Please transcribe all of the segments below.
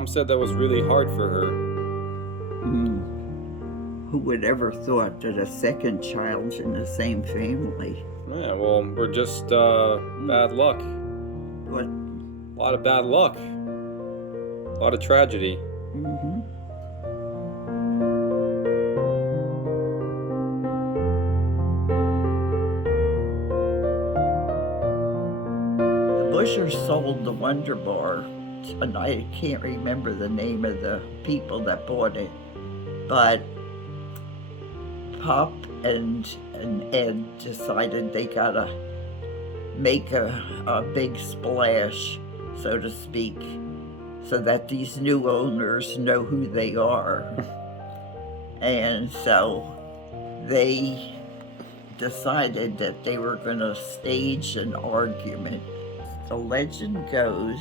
mom said that was really hard for her. Who would ever thought that a second child's in the same family? Yeah, well, we're just bad luck. What? A lot of bad luck. A lot of tragedy. The Bushers sold the Wonder Bar, and I can't remember the name of the people that bought it, but Pop and Ed decided they gotta make a big splash, so to speak, so that these new owners know who they are. And so they decided that they were going to stage an argument. The legend goes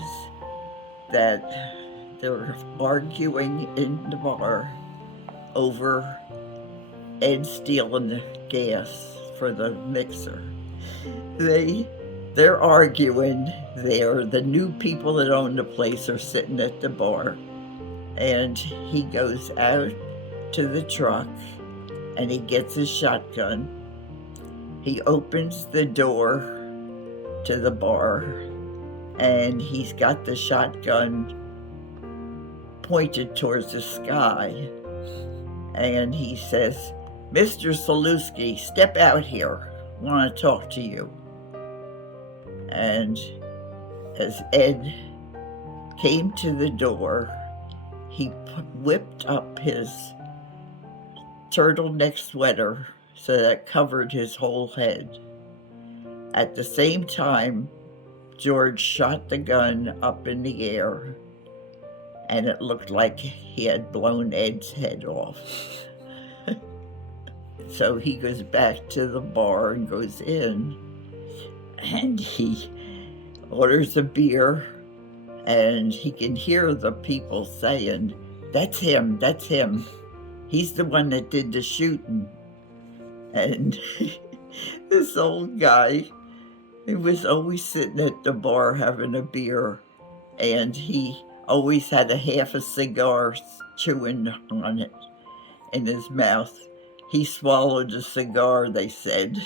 that they're arguing in the bar over Ed stealing the gas for the mixer. They're arguing there. The new people that own the place are sitting at the bar, and he goes out to the truck and he gets his shotgun. He opens the door to the bar and he's got the shotgun pointed towards the sky, and he says, "Mr. Saluski, step out here. I want to talk to you." And as Ed came to the door, he whipped up his turtleneck sweater so that it covered his whole head. At the same time, George shot the gun up in the air, and it looked like he had blown Ed's head off. So he goes back to the bar and goes in, and he orders a beer, and he can hear the people saying, "That's him, that's him. He's the one that did the shooting." And this old guy, he was always sitting at the bar having a beer, and he always had a half a cigar chewing on it in his mouth. He swallowed a cigar, they said.